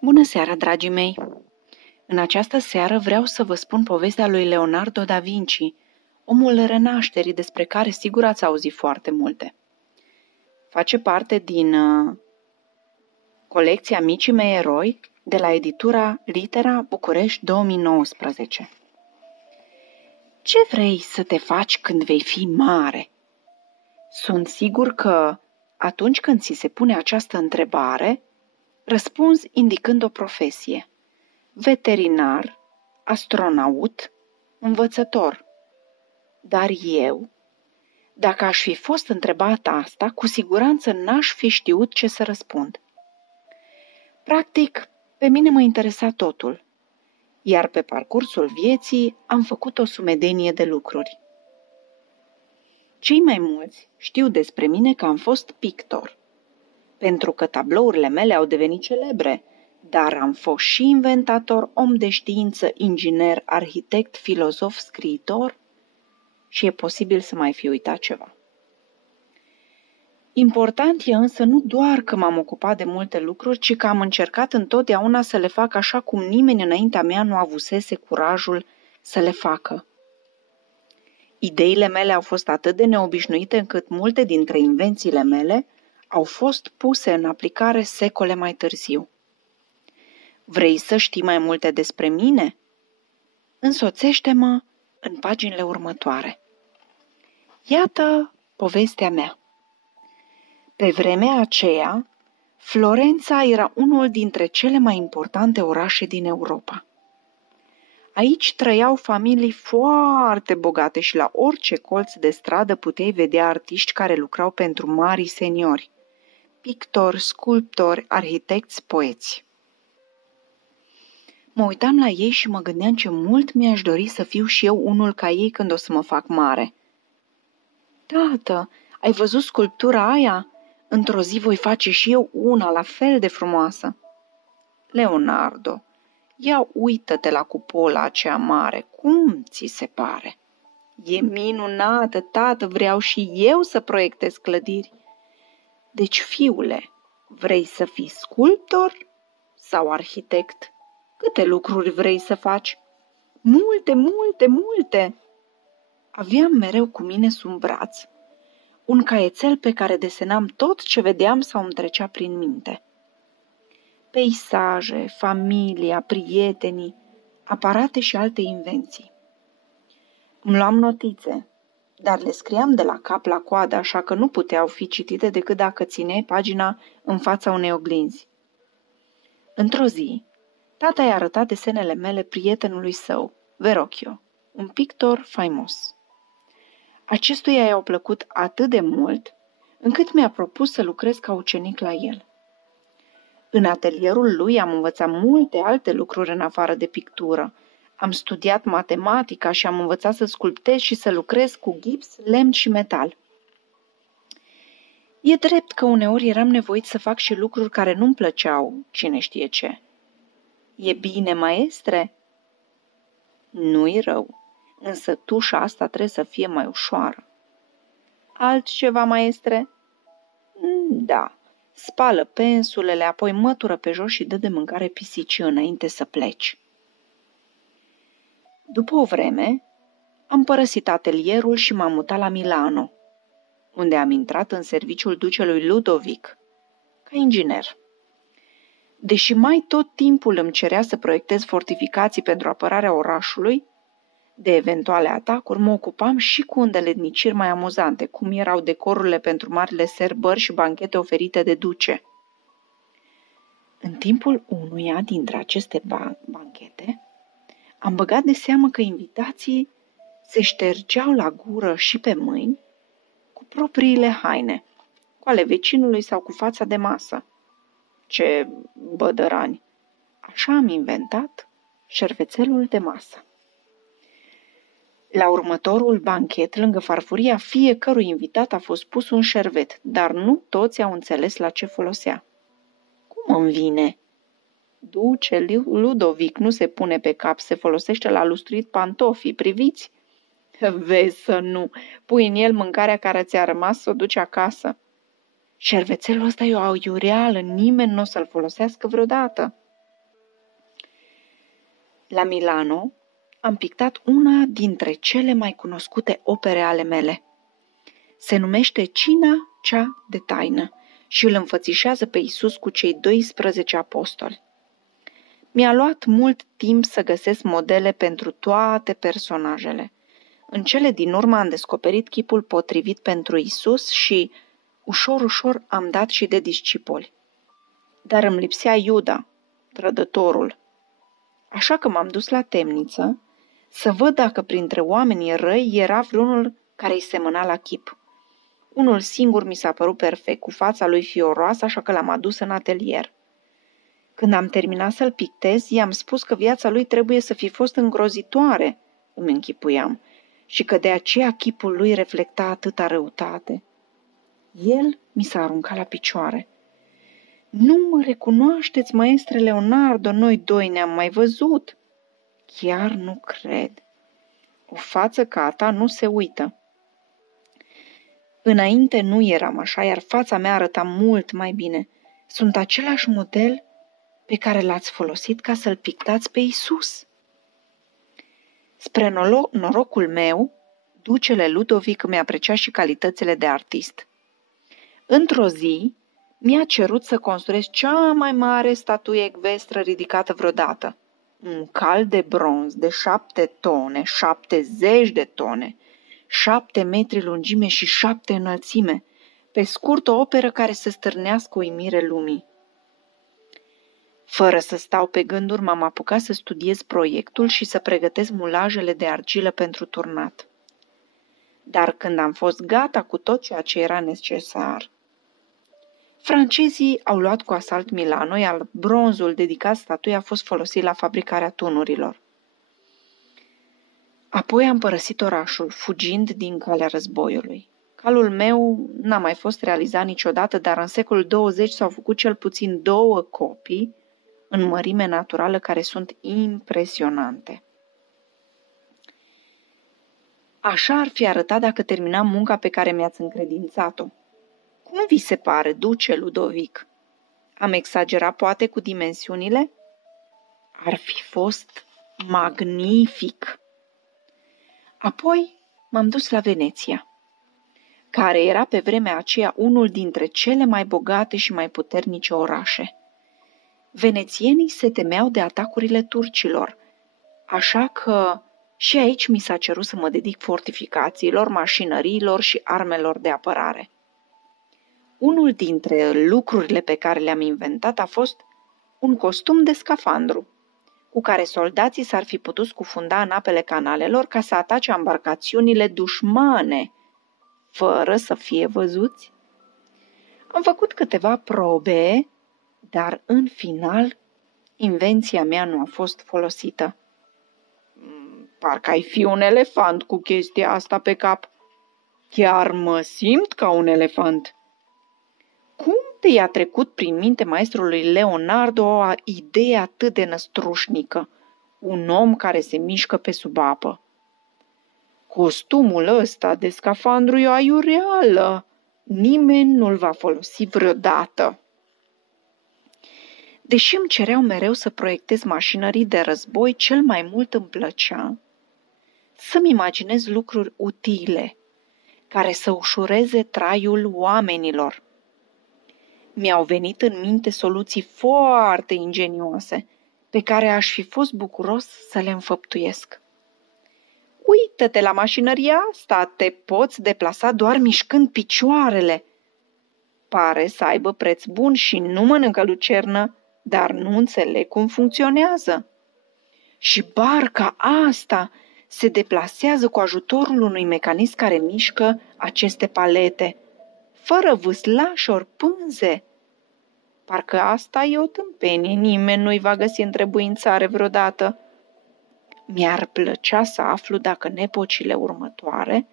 Bună seara, dragii mei! În această seară vreau să vă spun povestea lui Leonardo da Vinci, omul renașterii despre care sigur ați auzit foarte multe. Face parte din colecția Micii mei eroi de la editura Litera București 2019. Ce vrei să te faci când vei fi mare? Sunt sigur că atunci când ți se pune această întrebare, răspunzi indicând o profesie: veterinar, astronaut, învățător. Dar eu, dacă aș fi fost întrebat asta, cu siguranță n-aș fi știut ce să răspund. Practic, pe mine mă interesa totul, iar pe parcursul vieții am făcut o sumedenie de lucruri. Cei mai mulți știu despre mine că am fost pictor, pentru că tablourile mele au devenit celebre, dar am fost și inventator, om de știință, inginer, arhitect, filozof, scriitor și e posibil să mai fi uitat ceva. Important e însă nu doar că m-am ocupat de multe lucruri, ci că am încercat întotdeauna să le fac așa cum nimeni înaintea mea nu avusese curajul să le facă. Ideile mele au fost atât de neobișnuite încât multe dintre invențiile mele au fost puse în aplicare secole mai târziu. Vrei să știi mai multe despre mine? Însoțește-mă în paginile următoare. Iată povestea mea. Pe vremea aceea, Florența era unul dintre cele mai importante orașe din Europa. Aici trăiau familii foarte bogate și la orice colț de stradă puteai vedea artiști care lucrau pentru marii seniori: pictori, sculptori, arhitecți, poeți. Mă uitam la ei și mă gândeam ce mult mi-aș dori să fiu și eu unul ca ei când o să mă fac mare. Tată, ai văzut sculptura aia? Într-o zi voi face și eu una la fel de frumoasă. Leonardo, ia uită-te la cupola aceea mare, cum ți se pare? E minunată, tată, vreau și eu să proiectez clădiri. Deci, fiule, vrei să fii sculptor sau arhitect? Câte lucruri vrei să faci? Multe, multe, multe! Aveam mereu cu mine sub braț un caietel pe care desenam tot ce vedeam sau îmi trecea prin minte. Peisaje, familia, prietenii, aparate și alte invenții. Îmi luam notițe, dar le scriam de la cap la coadă, așa că nu puteau fi citite decât dacă țineai pagina în fața unei oglinzi. Într-o zi, tata i-a arătat desenele mele prietenului său, Verrocchio, un pictor faimos. Acestuia i-au plăcut atât de mult, încât mi-a propus să lucrez ca ucenic la el. În atelierul lui am învățat multe alte lucruri în afară de pictură. Am studiat matematica și am învățat să sculptez și să lucrez cu gips, lemn și metal. E drept că uneori eram nevoit să fac și lucruri care nu-mi plăceau, cine știe ce. E bine, maestre? Nu-i rău, însă tușa asta trebuie să fie mai ușoară. Altceva, maestre? Da, spală pensulele, apoi mătură pe jos și dă de mâncare pisicii înainte să pleci. După o vreme, am părăsit atelierul și m-am mutat la Milano, unde am intrat în serviciul ducelui Ludovic, ca inginer. Deși mai tot timpul îmi cerea să proiectez fortificații pentru apărarea orașului, de eventuale atacuri mă ocupam și cu îndeletniciri mai amuzante, cum erau decorurile pentru marile serbări și banchete oferite de duce. În timpul unuia dintre aceste banchete, am băgat de seamă că invitații se ștergeau la gură și pe mâini cu propriile haine, cu ale vecinului sau cu fața de masă. Ce bădărani! Așa am inventat șervețelul de masă. La următorul banchet, lângă farfuria fiecărui invitat a fost pus un șervet, dar nu toți au înțeles la ce folosea. Cum îmi vine? Duce Ludovic nu se pune pe cap, se folosește la lustruit pantofii, priviți? Vezi să nu, pui în el mâncarea care ți-a rămas să o duci acasă. Șervețelul ăsta e o aiureală, nimeni nu o să-l folosească vreodată. La Milano am pictat una dintre cele mai cunoscute opere ale mele. Se numește Cina cea de taină și îl înfățișează pe Iisus cu cei 12 apostoli. Mi-a luat mult timp să găsesc modele pentru toate personajele. În cele din urmă am descoperit chipul potrivit pentru Iisus și, ușor am dat și de discipoli. Dar îmi lipsea Iuda, trădătorul. Așa că m-am dus la temniță să văd dacă printre oamenii răi era vreunul care îi semăna la chip. Unul singur mi s-a părut perfect, cu fața lui fioroasă, așa că l-am adus în atelier. Când am terminat să-l pictez, i-am spus că viața lui trebuie să fi fost îngrozitoare, îmi închipuiam, și că de aceea chipul lui reflecta atâta răutate. El mi s-a aruncat la picioare. Nu mă recunoașteți, maestre Leonardo, noi doi ne-am mai văzut. Chiar nu cred. O față ca a ta nu se uită. Înainte nu eram așa, iar fața mea arăta mult mai bine. Sunt același model pe care l-ați folosit ca să-l pictați pe Iisus. Spre norocul meu, ducele Ludovic îmi aprecia și calitățile de artist. Într-o zi, mi-a cerut să construiesc cea mai mare statuie ecvestră ridicată vreodată. Un cal de bronz de 7 tone, 70 de tone, 7 metri lungime și 7 înălțime, pe scurt o operă care să stârnească uimire lumii. Fără să stau pe gânduri, m-am apucat să studiez proiectul și să pregătesc mulajele de argilă pentru turnat. Dar când am fost gata cu tot ceea ce era necesar, francezii au luat cu asalt Milano, iar bronzul dedicat statuii a fost folosit la fabricarea tunurilor. Apoi am părăsit orașul, fugind din calea războiului. Calul meu n-a mai fost realizat niciodată, dar în secolul 20 s-au făcut cel puțin 2 copii în mărime naturală care sunt impresionante. Așa ar fi arătat dacă terminam munca pe care mi-ați încredințat-o. Cum vi se pare, duce Ludovic? Am exagerat poate cu dimensiunile? Ar fi fost magnific! Apoi m-am dus la Veneția, care era pe vremea aceea unul dintre cele mai bogate și mai puternice orașe. Venețienii se temeau de atacurile turcilor, așa că și aici mi s-a cerut să mă dedic fortificațiilor, mașinăriilor și armelor de apărare. Unul dintre lucrurile pe care le-am inventat a fost un costum de scafandru, cu care soldații s-ar fi putut scufunda în apele canalelor ca să atace embarcațiunile dușmane, fără să fie văzuți. Am făcut câteva probe, dar în final invenția mea nu a fost folosită. Parcă ai fi un elefant cu chestia asta pe cap. Chiar mă simt ca un elefant. Cum te-i-a trecut prin minte maestrului Leonardo o idee atât de năstrușnică? Un om care se mișcă pe sub apă. Costumul ăsta de scafandru e o aiureală. Nimeni nu-l va folosi vreodată. Deși îmi cereau mereu să proiectez mașinării de război, cel mai mult îmi plăcea să-mi imaginez lucruri utile, care să ușureze traiul oamenilor. Mi-au venit în minte soluții foarte ingenioase, pe care aș fi fost bucuros să le înfăptuiesc. Uită-te la mașinăria asta, te poți deplasa doar mișcând picioarele. Pare să aibă preț bun și nu mănâncă lucernă, dar nu înțeleg cum funcționează. Și barca asta se deplasează cu ajutorul unui mecanism care mișcă aceste palete, fără vâslași ori pânze. Parcă asta e o tâmpenie, nimeni nu-i va găsi întrebuințare vreodată. Mi-ar plăcea să aflu dacă în epocile următoare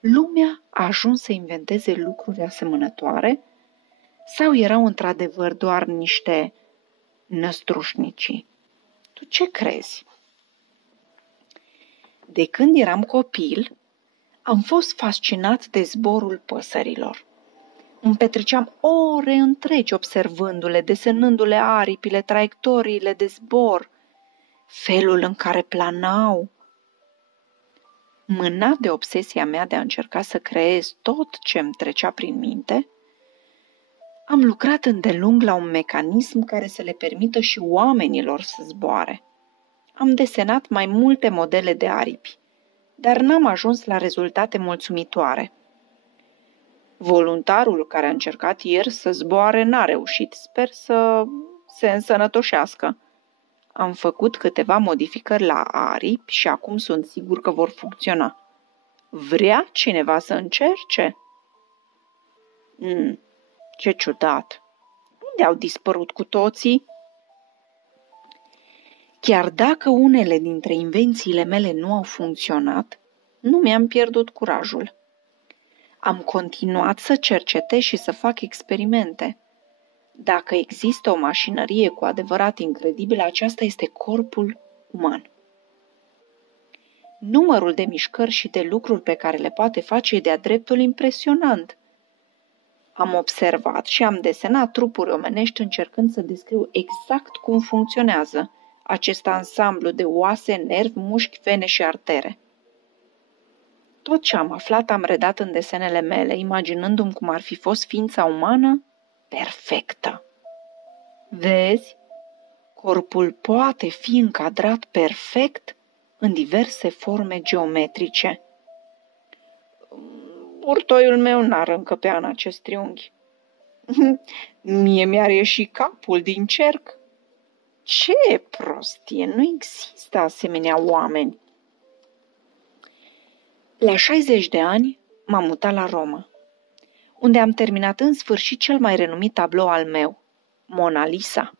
lumea a ajuns să inventeze lucruri asemănătoare sau erau într-adevăr doar niște năstrușnicii. Tu ce crezi? De când eram copil, am fost fascinat de zborul păsărilor. Îmi petreceam ore întregi observându-le, desenându-le aripile, traiectoriile de zbor. felul în care planau. Mânat de obsesia mea de a încerca să creez tot ce-mi trecea prin minte, am lucrat îndelung la un mecanism care să le permită și oamenilor să zboare. Am desenat mai multe modele de aripi, dar n-am ajuns la rezultate mulțumitoare. Voluntarul care a încercat ieri să zboare n-a reușit, sper să se însănătoșească. Am făcut câteva modificări la aripi și acum sunt sigur că vor funcționa. Vrea cineva să încerce? Ce ciudat! Unde au dispărut cu toții? Chiar dacă unele dintre invențiile mele nu au funcționat, nu mi-am pierdut curajul. Am continuat să cercetez și să fac experimente. Dacă există o mașinărie cu adevărat incredibilă, aceasta este corpul uman. Numărul de mișcări și de lucruri pe care le poate face e de-a dreptul impresionant. Am observat și am desenat trupuri omenești încercând să descriu exact cum funcționează acest ansamblu de oase, nervi, mușchi, vene și artere. Tot ce am aflat am redat în desenele mele, imaginându-mi cum ar fi fost ființa umană perfectă. Vezi? Corpul poate fi încadrat perfect în diverse forme geometrice. Burtoiul meu n-ar încăpea în acest triunghi. Mie mi-ar ieși capul din cerc. Ce prostie! Nu există asemenea oameni. La 60 de ani m-am mutat la Roma, unde am terminat în sfârșit cel mai renumit tablou al meu, Mona Lisa,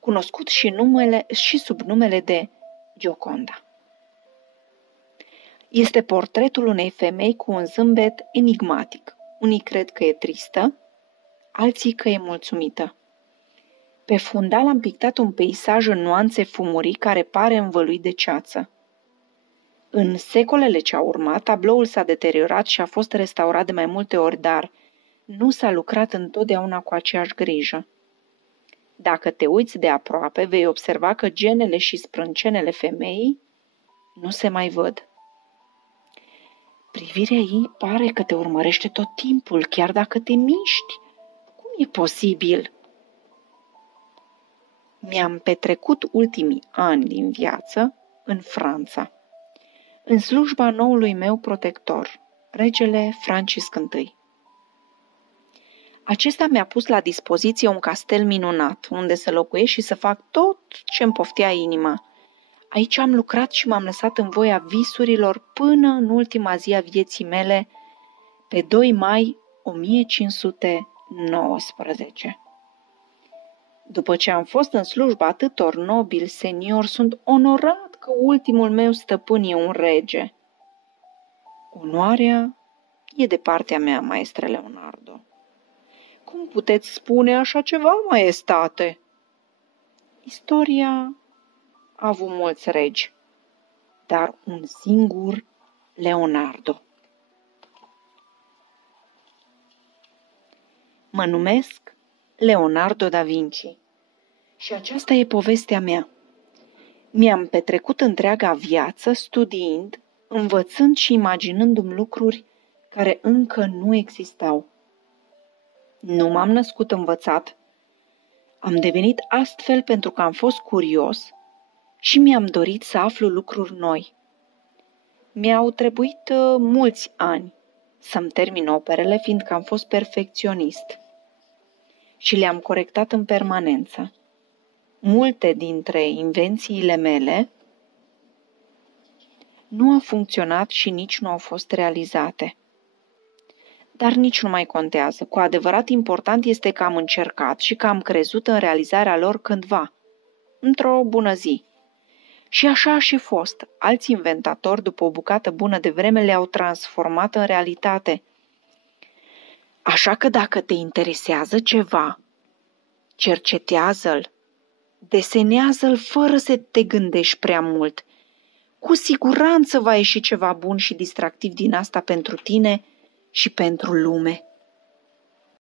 cunoscut și sub numele de Gioconda. Este portretul unei femei cu un zâmbet enigmatic. Unii cred că e tristă, alții că e mulțumită. Pe fundal am pictat un peisaj în nuanțe fumurii care pare învăluit de ceață. În secolele ce au urmat, tabloul s-a deteriorat și a fost restaurat de mai multe ori, dar nu s-a lucrat întotdeauna cu aceeași grijă. Dacă te uiți de aproape, vei observa că genele și sprâncenele femeii nu se mai văd. Privirea ei pare că te urmărește tot timpul, chiar dacă te miști. Cum e posibil? Mi-am petrecut ultimii ani din viață în Franța, în slujba noului meu protector, regele Francisc I. Acesta mi-a pus la dispoziție un castel minunat, unde să locuiesc și să fac tot ce-mi poftea inima. Aici am lucrat și m-am lăsat în voia visurilor până în ultima zi a vieții mele, pe 2 mai 1519. După ce am fost în slujba atâtor nobili seniori, sunt onorat că ultimul meu stăpân e un rege. Onoarea e de partea mea, maestre Leonardo. Cum puteți spune așa ceva, maestate? Istoria a avut mulți regi, dar un singur Leonardo. Mă numesc Leonardo da Vinci și aceasta e povestea mea. Mi-am petrecut întreaga viață studiind, învățând și imaginându-mi lucruri care încă nu existau. Nu m-am născut învățat. Am devenit astfel pentru că am fost curios și mi-am dorit să aflu lucruri noi. Mi-au trebuit mulți ani să-mi termin operele, fiindcă am fost perfecționist și le-am corectat în permanență. Multe dintre invențiile mele nu au funcționat și nici nu au fost realizate. Dar nici nu mai contează. Cu adevărat important este că am încercat și că am crezut în realizarea lor cândva, într-o bună zi. Și așa a și fost. Alți inventatori, după o bucată bună de vreme, le-au transformat în realitate. Așa că dacă te interesează ceva, cercetează-l, desenează-l fără să te gândești prea mult. Cu siguranță va ieși ceva bun și distractiv din asta pentru tine și pentru lume.